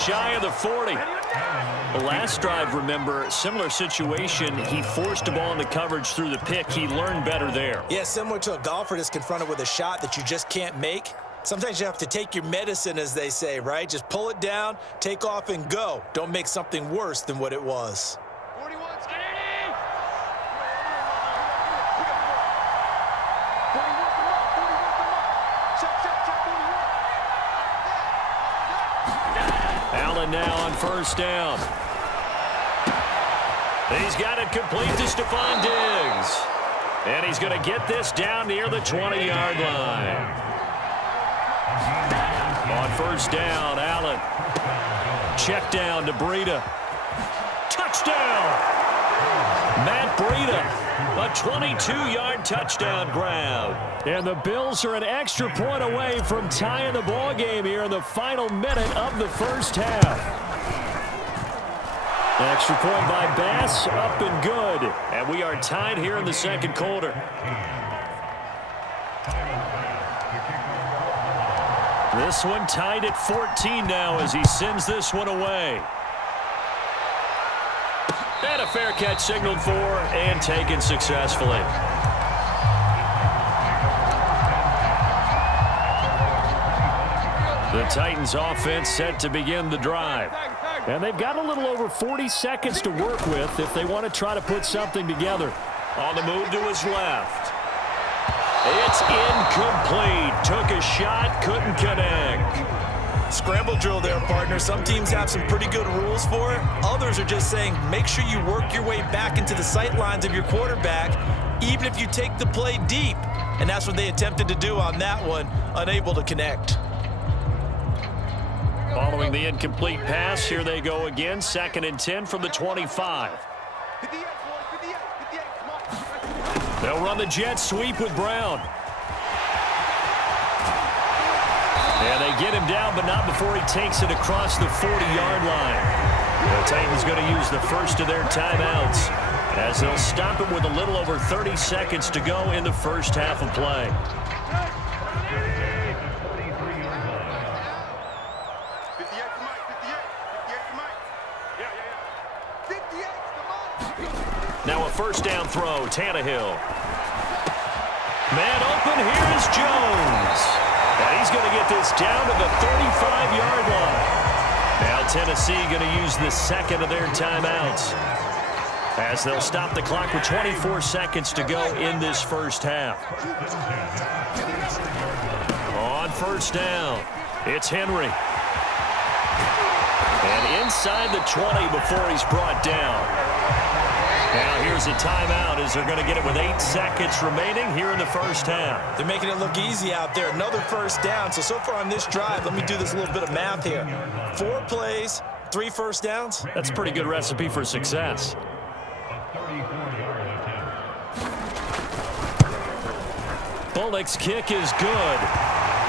Shy of the 40. The last drive, remember, similar situation. He forced the ball into coverage through the pick. He learned better there. Yeah, similar to a golfer that's confronted with a shot that you just can't make. Sometimes you have to take your medicine, as they say, right? Just pull it down, take off, and go. Don't make something worse than what it was. 41, Allen now on first down. He's got it complete to Stephon Diggs. And he's going to get this down near the 20-yard line. On first down, Allen. Check down to Breida. Touchdown! Matt Breida, a 22-yard touchdown grab. And the Bills are an extra point away from tying the ball game here in the final minute of the first half. Extra point by Bass, up and good. And we are tied here in the second quarter. This one tied at 14 now as he sends this one away. And a fair catch signaled for and taken successfully. The Titans offense set to begin the drive. And they've got a little over 40 seconds to work with if they want to try to put something together. On the move to his left. It's incomplete. Took a shot, couldn't connect. Scramble drill there, partner. Some teams have some pretty good rules for it. Others are just saying make sure you work your way back into the sight lines of your quarterback, even if you take the play deep. And that's what they attempted to do on that one, unable to connect. Following the incomplete pass, here they go again. 2nd and 10 from the 25. They'll run the jet sweep with Brown. And they get him down, but not before he takes it across the 40-yard line. The Titans going to use the first of their timeouts as they'll stop him with a little over 30 seconds to go in the first half of play. Now a first down throw, Tannehill. Man open, here is Jones. And he's going to get this down to the 35-yard line. Now Tennessee going to use the second of their timeouts as they'll stop the clock with 24 seconds to go in this first half. On first down, it's Henry. And inside the 20 before he's brought down. Now here's a timeout as they're going to get it with 8 seconds remaining here in the first half. They're making it look easy out there. Another first down. So far on this drive, let me do this little bit of math here. 4 plays, 3 first downs. That's a pretty good recipe for success. Bullock's kick is good.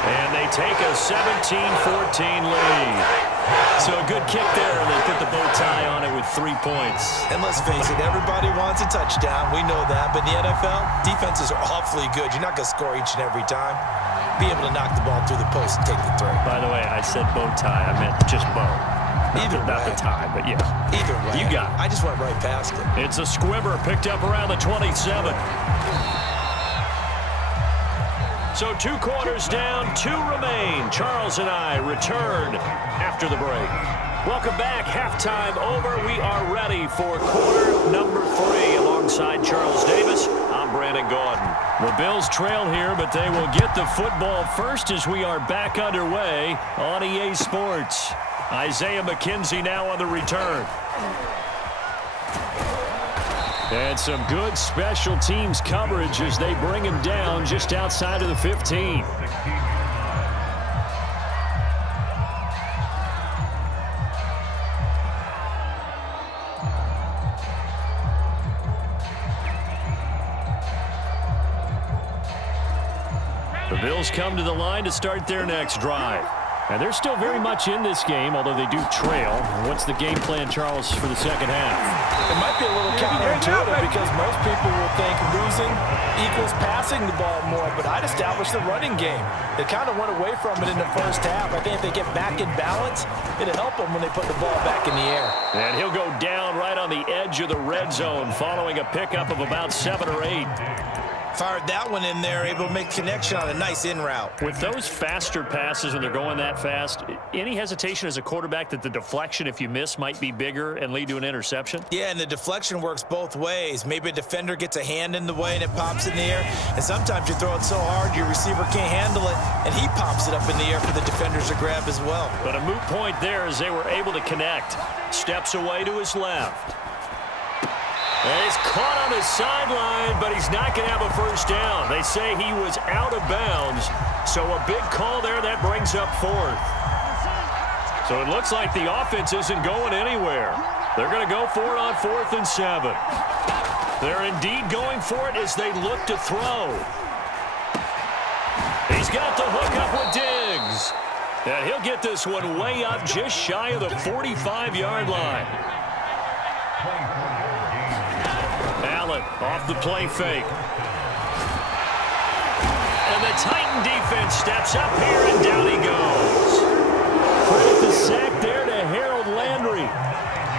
And they take a 17-14 lead. So a good kick there. They put the bow tie on it with 3 points. And let's face it, everybody wants a touchdown. We know that. But in the NFL, defenses are awfully good. You're not going to score each and every time. Be able to knock the ball through the post and take the throw. By the way, I said bow tie. I meant just bow. Not the tie, but yeah. Either way. You got it. I just went right past it. It's a squibber picked up around the 27. So 2 quarters down, 2 remain. Charles and I return after the break. Welcome back. Halftime over. We are ready for quarter number 3. Alongside Charles Davis, I'm Brandon Gaudin. The Bills trail here, but they will get the football first as we are back underway on EA Sports. Isaiah McKenzie now on the return. And some good special teams coverage as they bring him down just outside of the 15. The Bills come to the line to start their next drive. And they're still very much in this game, although they do trail. What's the game plan, Charles, for the second half? It might be a little counterintuitive because most people will think losing equals passing the ball more, but I'd establish the running game. They kind of went away from it in the first half. I think if they get back in balance, it'll help them when they put the ball back in the air. And he'll go down right on the edge of the red zone following a pickup of about 7 or 8. Fired that one in there, able to make connection on a nice in route. With those faster passes when they're going that fast, any hesitation as a quarterback that the deflection, if you miss, might be bigger and lead to an interception? Yeah, and the deflection works both ways. Maybe a defender gets a hand in the way and it pops in the air, and sometimes you throw it so hard your receiver can't handle it, and he pops it up in the air for the defenders to grab as well. But a moot point there as they were able to connect. Steps away to his left. And he's caught on the sideline, but he's not going to have a first down. They say he was out of bounds, so a big call there that brings up 4th. So it looks like the offense isn't going anywhere. They're going to go for it on 4th and 7. They're indeed going for it as they look to throw. He's got the hook up with Diggs. And he'll get this one way up just shy of the 45-yard line. Allen off the play fake. And the Titan defense steps up here, and down he goes. Credit the sack there to Harold Landry.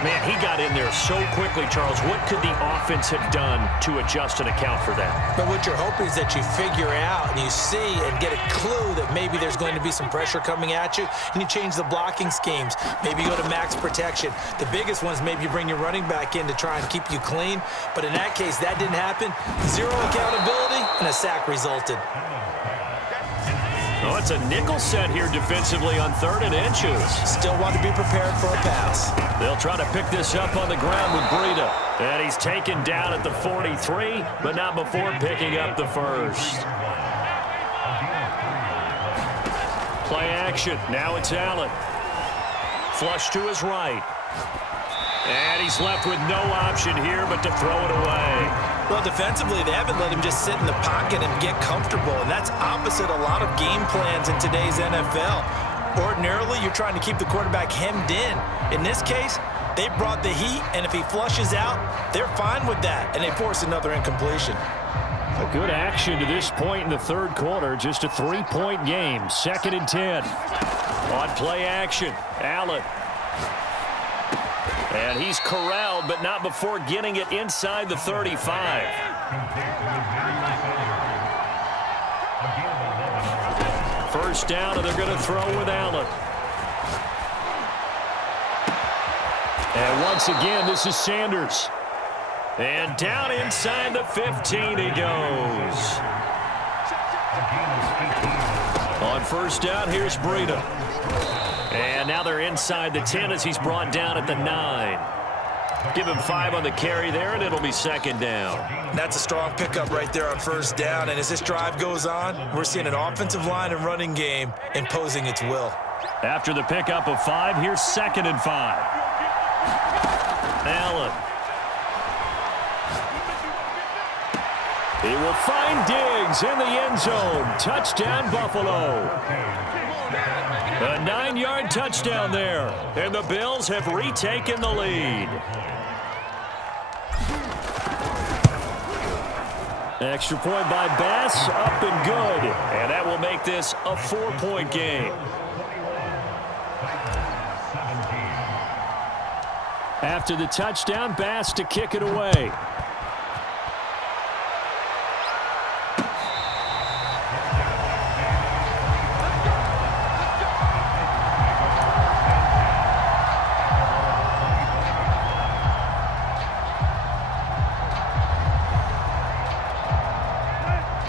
Man, he got in there so quickly, Charles. What could the offense have done to adjust and account for that? But what you're hoping is that you figure out and you see and get a clue that maybe there's going to be some pressure coming at you, and you change the blocking schemes. Maybe you go to max protection. The biggest ones, maybe you bring your running back in to try and keep you clean. But in that case, that didn't happen. Zero accountability, and a sack resulted. Oh, it's a nickel set here defensively on 3rd and inches. Still want to be prepared for a pass. They'll try to pick this up on the ground with Breida. And he's taken down at the 43, but not before picking up the first. Play action. Now it's Allen. Flush to his right. And he's left with no option here but to throw it away. Well, defensively, they haven't let him just sit in the pocket and get comfortable, and that's opposite a lot of game plans in today's NFL. Ordinarily, you're trying to keep the quarterback hemmed in. In this case, they brought the heat, and if he flushes out, they're fine with that, and they force another incompletion. A good action to this point in the 3rd quarter. Just a 3-point game. 2nd and 10. On play action, Allen. And he's corralled, but not before getting it inside the 35. First down, and they're going to throw with Allen. And once again, this is Sanders. And down inside the 15 he goes. On first down, here's Breida. And now they're inside the 10 as he's brought down at the 9. Give him 5 on the carry there, and it'll be 2nd down. That's a strong pickup right there on first down. And as this drive goes on, we're seeing an offensive line and running game imposing its will. After the pickup of 5, here's 2nd and 5. Allen. He will find Diggs in the end zone. Touchdown, Buffalo. A 9-yard touchdown there, and the Bills have retaken the lead. Extra point by Bass, up and good, and that will make this a 4-point game. After the touchdown, Bass to kick it away.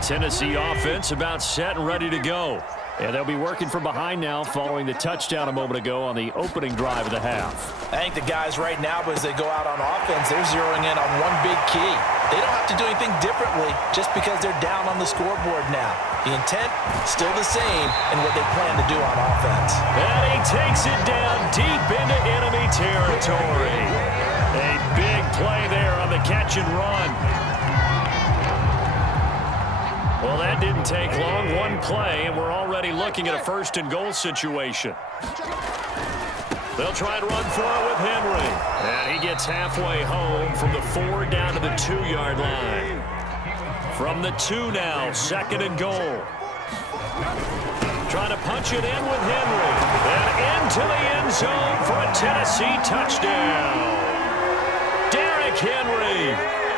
Tennessee offense about set and ready to go. And they'll be working from behind now following the touchdown a moment ago on the opening drive of the half. I think the guys right now, as they go out on offense, they're zeroing in on one big key. They don't have to do anything differently just because they're down on the scoreboard now. The intent, still the same in what they plan to do on offense. And he takes it down deep into enemy territory. A big play there on the catch and run. Well, that didn't take long. One play, and we're already looking at a first-and-goal situation. They'll try and run for it with Henry. And he gets halfway home from the 4 down to the 2-yard line. From the 2 now, second and goal. Trying to punch it in with Henry. And into the end zone for a Tennessee touchdown. Derrick Henry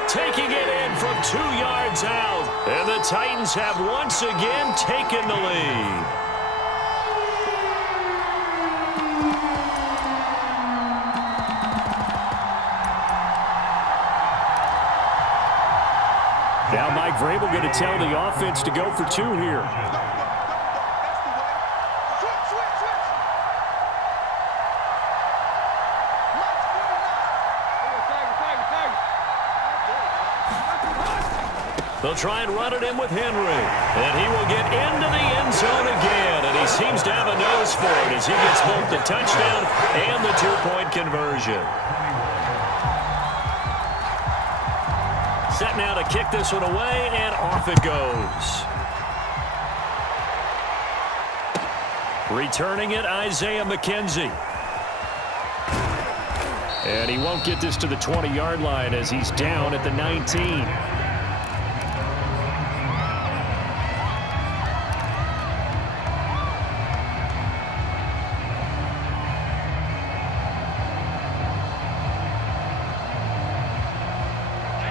taking it in from 2 yards out. And the Titans have once again taken the lead. Now Mike Vrabel going to tell the offense to go for 2 here. They'll try and run it in with Henry. And he will get into the end zone again. And he seems to have a nose for it as he gets both the touchdown and the 2-point conversion. Set now to kick this one away, and off it goes. Returning it, Isaiah McKenzie. And he won't get this to the 20-yard line as he's down at the 19.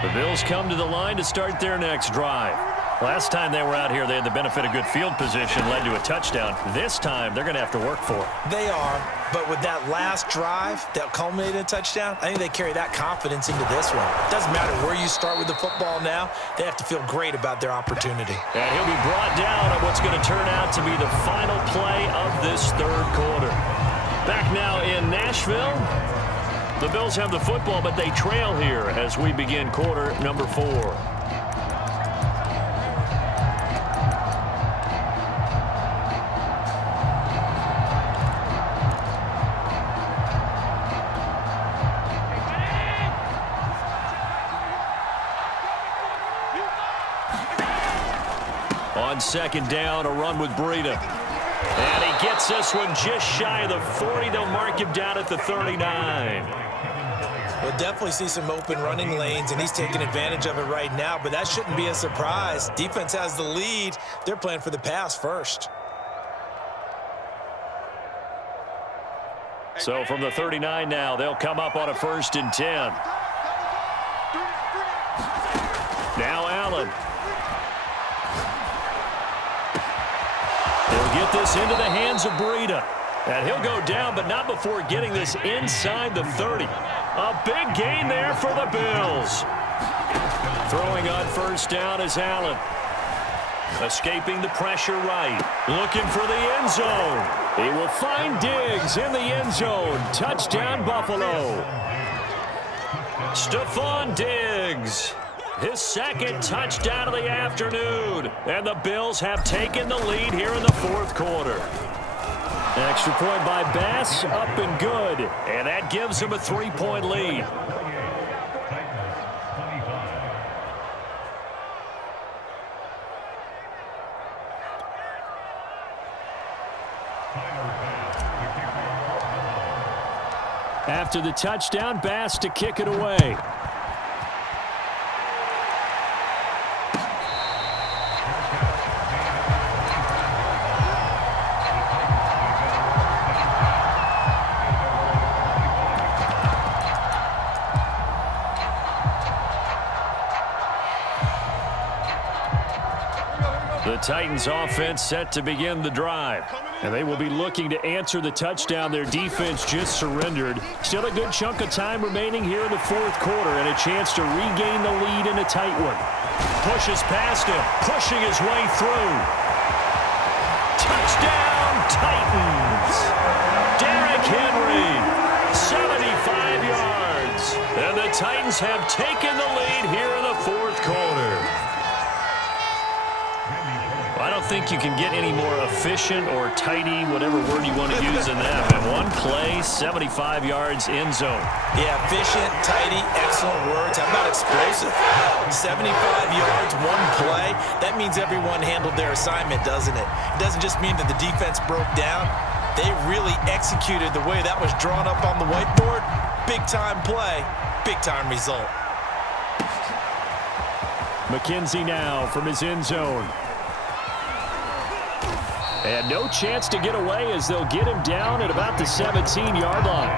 The Bills come to the line to start their next drive. Last time they were out here, they had the benefit of good field position, led to a touchdown. This time, they're going to have to work for it. They are, but with that last drive that culminated in a touchdown, I think they carry that confidence into this one. It doesn't matter where you start with the football now. They have to feel great about their opportunity. And he'll be brought down on what's going to turn out to be the final play of this third quarter. Back now in Nashville. The Bills have the football, but they trail here as we begin quarter number 4. On second down, a run with Breida. And he gets this one just shy of the 40. They'll mark him down at the 39. We'll definitely see some open running lanes, and he's taking advantage of it right now, but that shouldn't be a surprise. Defense has the lead. They're playing for the pass first. So from the 39 now, they'll come up on a 1st and 10. Now Allen. He'll get this into the hands of Breida. And he'll go down, but not before getting this inside the 30. A big gain there for the Bills. Throwing on 1st down is Allen. Escaping the pressure right. Looking for the end zone. He will find Diggs in the end zone. Touchdown, Buffalo. Stephon Diggs. His second touchdown of the afternoon. And the Bills have taken the lead here in the 4th quarter. Extra point by Bass, up and good. And that gives him a 3-point lead. After the touchdown, Bass to kick it away. The Titans offense set to begin the drive. And they will be looking to answer the touchdown their defense just surrendered. Still a good chunk of time remaining here in the 4th quarter and a chance to regain the lead in a tight one. Pushes past him, pushing his way through. Touchdown, Titans! Derrick Henry, 75 yards. And the Titans have taken the lead here in the 4th quarter. I don't think you can get any more efficient or tidy, whatever word you want to use in that. And one play, 75 yards in zone. Yeah, efficient, tidy, excellent words. How about explosive? 75 yards, one play. That means everyone handled their assignment, doesn't it? It doesn't just mean that the defense broke down. They really executed the way that was drawn up on the whiteboard. Big-time play, big-time result. McKenzie now from his end zone. And no chance to get away as they'll get him down at about the 17-yard line.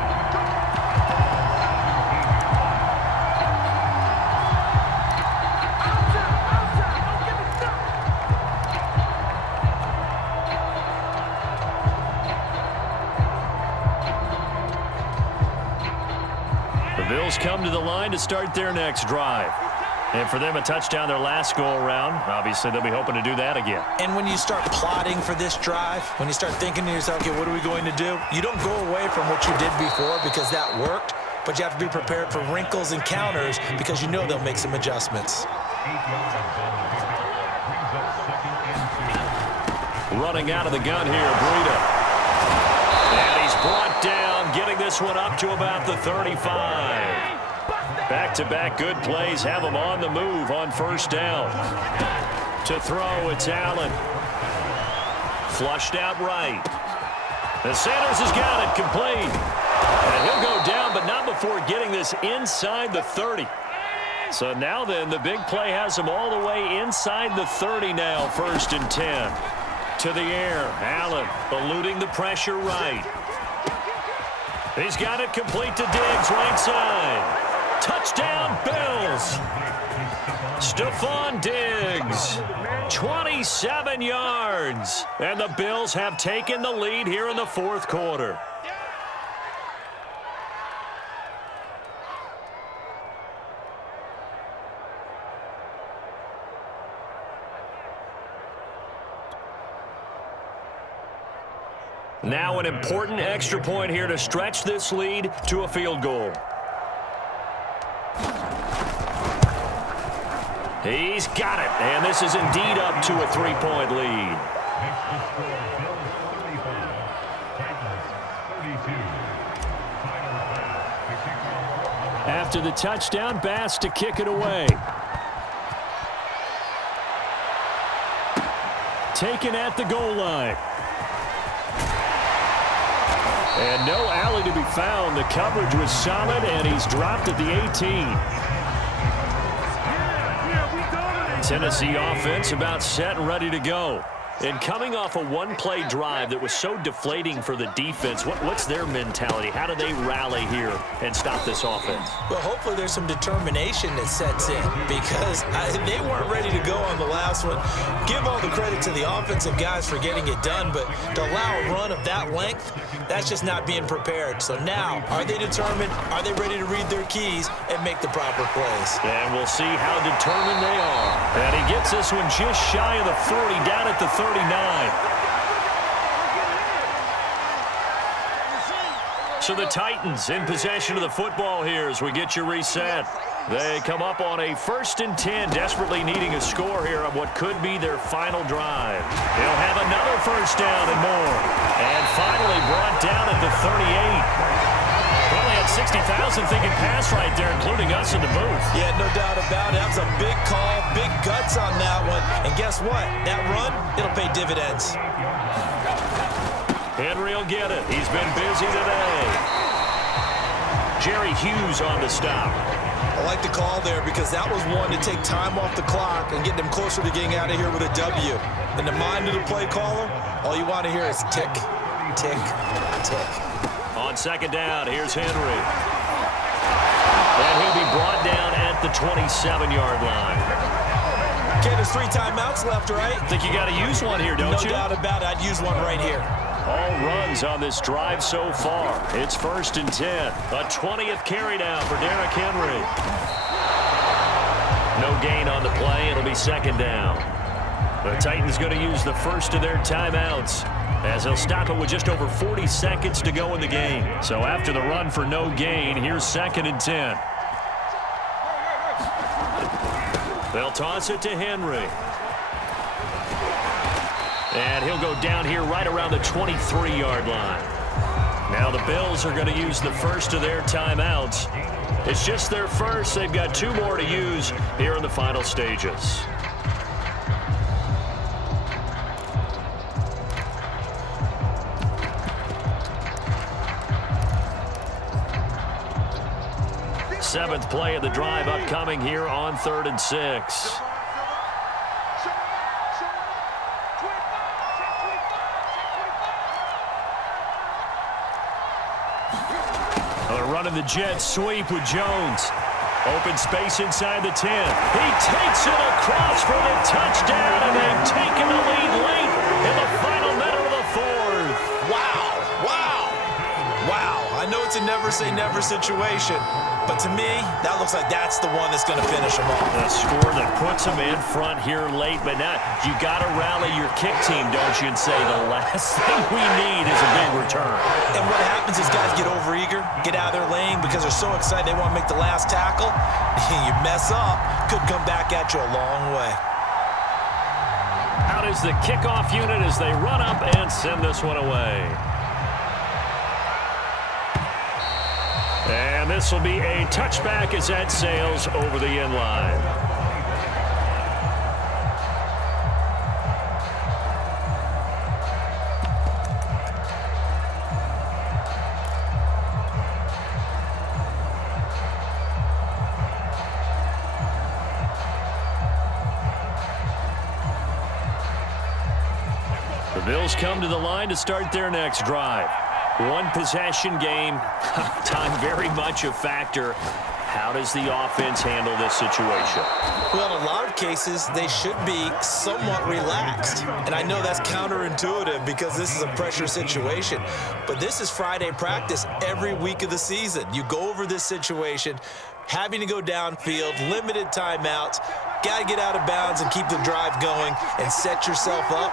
The Bills come to the line to start their next drive. And for them, a touchdown their last go-around. Obviously, they'll be hoping to do that again. And when you start plotting for this drive, when you start thinking to yourself, okay, what are we going to do? You don't go away from what you did before because that worked, but you have to be prepared for wrinkles and counters because you know they'll make some adjustments. Running out of the gun here, Breida. And he's brought down, getting this one up to about the 35. Back-to-back good plays have him on the move on first down. To throw, it's Allen. Flushed out right. And Sanders has got it complete. And he'll go down, but not before getting this inside the 30. So now then, the big play has him all the way inside the 30 now, 1st and 10. To the air, Allen eluding the pressure right. He's got it complete to Diggs, right side. Touchdown, Bills. Stephon Diggs, 27 yards. And the Bills have taken the lead here in the 4th quarter. Now an important extra point here to stretch this lead to a field goal. He's got it, and this is indeed up to a 3-point lead. After the touchdown, Bass to kick it away. Taken at the goal line. And no alley to be found. The coverage was solid, and he's dropped at the 18. Tennessee offense about set and ready to go. And coming off a one-play drive that was so deflating for the defense, what's their mentality? How do they rally here and stop this offense? Well, hopefully there's some determination that sets in because they weren't ready to go on the last one. Give all the credit to the offensive guys for getting it done, but to allow a run of that length, that's just not being prepared. So now, are they determined? Are they ready to read their keys and make the proper plays? And we'll see how determined they are. And he gets this one just shy of the 40, down at the 39. So the Titans in possession of the football here as we get you reset. They come up on a 1st and 10, desperately needing a score here on what could be their final drive. They'll have another first down and more. And finally brought down at the 38. Probably had 60,000 thinking pass right there, including us in the booth. Yeah, no doubt about it. That was a big call, big guts on that one. And guess what? That run, it'll pay dividends. Henry will get it. He's been busy today. Jerry Hughes on the stop. I like the call there because that was one to take time off the clock and get them closer to getting out of here with a W. In the mind of the play caller, all you want to hear is tick, tick, tick. On second down, here's Henry. And he'll be brought down at the 27-yard line. Okay, there's 3 timeouts left, right? Think you got to use one here, don't you? No doubt about it. I'd use one right here. All runs on this drive so far. It's 1st and 10. A 20th carry now for Derrick Henry. No gain on the play. It'll be 2nd down. The Titans going to use the first of their timeouts as they'll stop it with just over 40 seconds to go in the game. So after the run for no gain, here's 2nd and 10. They'll toss it to Henry. And he'll go down here right around the 23-yard line. Now the Bills are going to use the first of their timeouts. It's just their first. They've got 2 more to use here in the final stages. Seventh play of the drive upcoming here on 3rd and 6. Running the jet sweep with Jones. Open space inside the 10. He takes it across for the touchdown, and they've taken the lead late in the final minute of the 4th. Wow, wow, wow. I know it's a never-say-never situation, but to me, that looks like that's the one that's going to finish them off. A score that puts them in front here late, but now you got to rally your kick team, don't you, and say the last thing we need is a big return. And what happens is guys get overeager, get out of their lane because they're so excited they want to make the last tackle. You mess up, could come back at you a long way. Out is the kickoff unit as they run up and send this one away. And this will be a touchback as that sails over the end line. The Bills come to the line to start their next drive. One possession game, time very much a factor. How does the offense handle this situation? Well, in a lot of cases, they should be somewhat relaxed. And I know that's counterintuitive because this is a pressure situation. But this is Friday practice every week of the season. You go over this situation, having to go downfield, limited timeouts, got to get out of bounds and keep the drive going and set yourself up.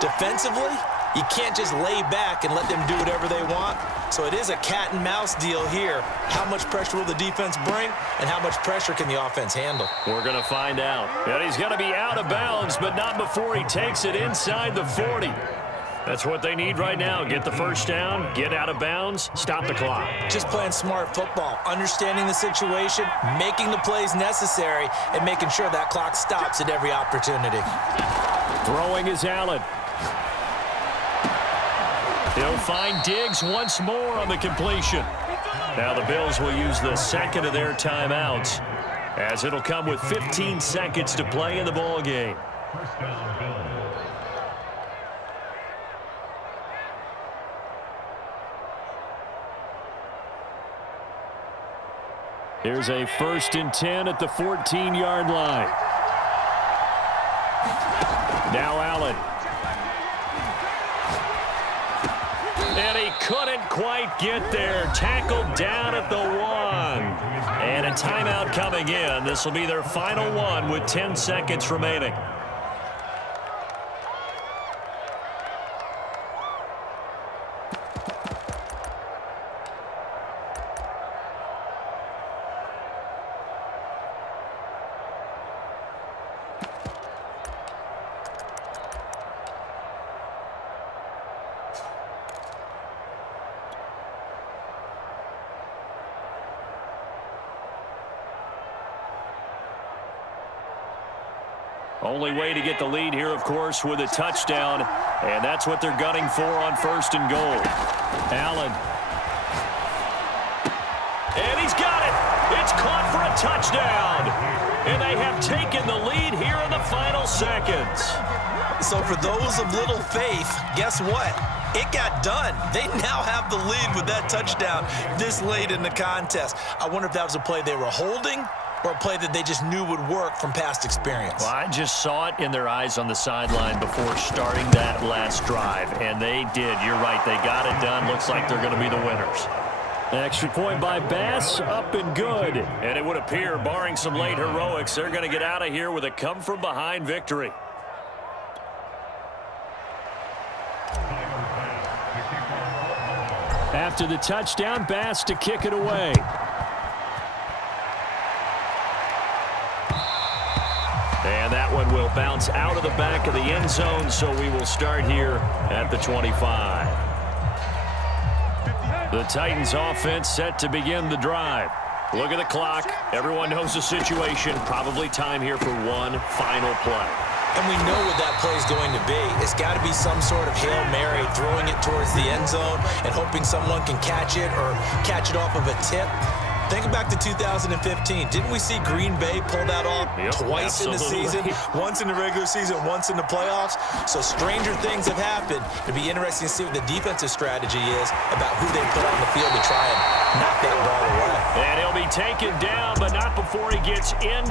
Defensively, you can't just lay back and let them do whatever they want. So it is a cat and mouse deal here. How much pressure will the defense bring, and how much pressure can the offense handle? We're going to find out. And he's going to be out of bounds, but not before he takes it inside the 40. That's what they need right now. Get the first down, get out of bounds, stop the clock. Just playing smart football, understanding the situation, making the plays necessary, and making sure that clock stops at every opportunity. Throwing is Allen. He'll find Diggs once more on the completion. Now the Bills will use the second of their timeouts, as it'll come with 15 seconds to play in the ball game. Here's a 1st and 10 at the 14-yard line. Now Allen. And he couldn't quite get there. Tackled down at the 1. And a timeout coming in. This will be their final one with 10 seconds remaining. Only way to get the lead here, of course, with a touchdown. And that's what they're gunning for on 1st and goal. Allen. And he's got it. It's caught for a touchdown. And they have taken the lead here in the final seconds. So for those of little faith, guess what? It got done. They now have the lead with that touchdown this late in the contest. I wonder if that was a play they were holding or a play that they just knew would work from past experience. Well, I just saw it in their eyes on the sideline before starting that last drive, and they did. You're right. They got it done. Looks like they're going to be the winners. Extra point by Bass, up and good. And it would appear, barring some late heroics, they're going to get out of here with a come-from-behind victory. After the touchdown, Bass to kick it away. And that one will bounce out of the back of the end zone, so we will start here at the 25. The Titans offense set to begin the drive. Look at the clock. Everyone knows the situation. Probably time here for one final play. And we know what that play is going to be. It's got to be some sort of Hail Mary, throwing it towards the end zone and hoping someone can catch it or catch it off of a tip. Think back to 2015. Didn't we see Green Bay pull that off twice in the season? Once in the regular season, once in the playoffs. So stranger things have happened. It'll be interesting to see what the defensive strategy is about who they put on the field to try and knock that ball away. And he'll be taken down, but not before he gets in.